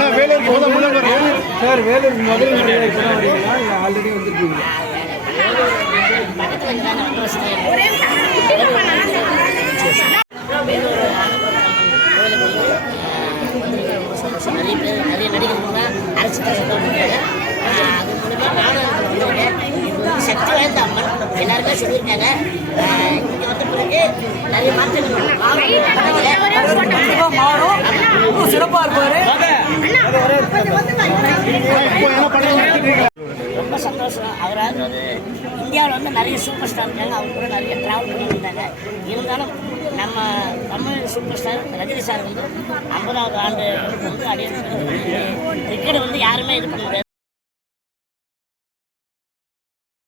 Sir Vellore முதல் முறையாக இப்போ தான் வரீங்களா இல்லை ஆல்ரெடி வந்துருக்கீங்களா? நிறைய நடிகர்கள் அரசு தலைவர் அது மூலமா நானும் வந்திருக்கேன். இது வந்து சக்தி வாய்ந்த அம்மன் எல்லாருமே சொல்லியிருக்காங்க. இங்கே வந்த பிறகு நிறைய மாற்றங்கள் சிறப்பாக இருப்பாரு. ரொம்ப சந்தோஷம். அவரால் வந்து இந்தியாவில் வந்து நிறைய சூப்பர் ஸ்டார் இருக்காங்க. அவங்க கூட நிறைய ட்ராவல் பண்ணி வந்தாங்க. இருந்தாலும் நம்ம Tamil super star Rajini sir வந்து 50வது ஆண்டு வந்து அடைய ரெக்கார்டு வந்து யாருமே இது பண்ண முடியாது.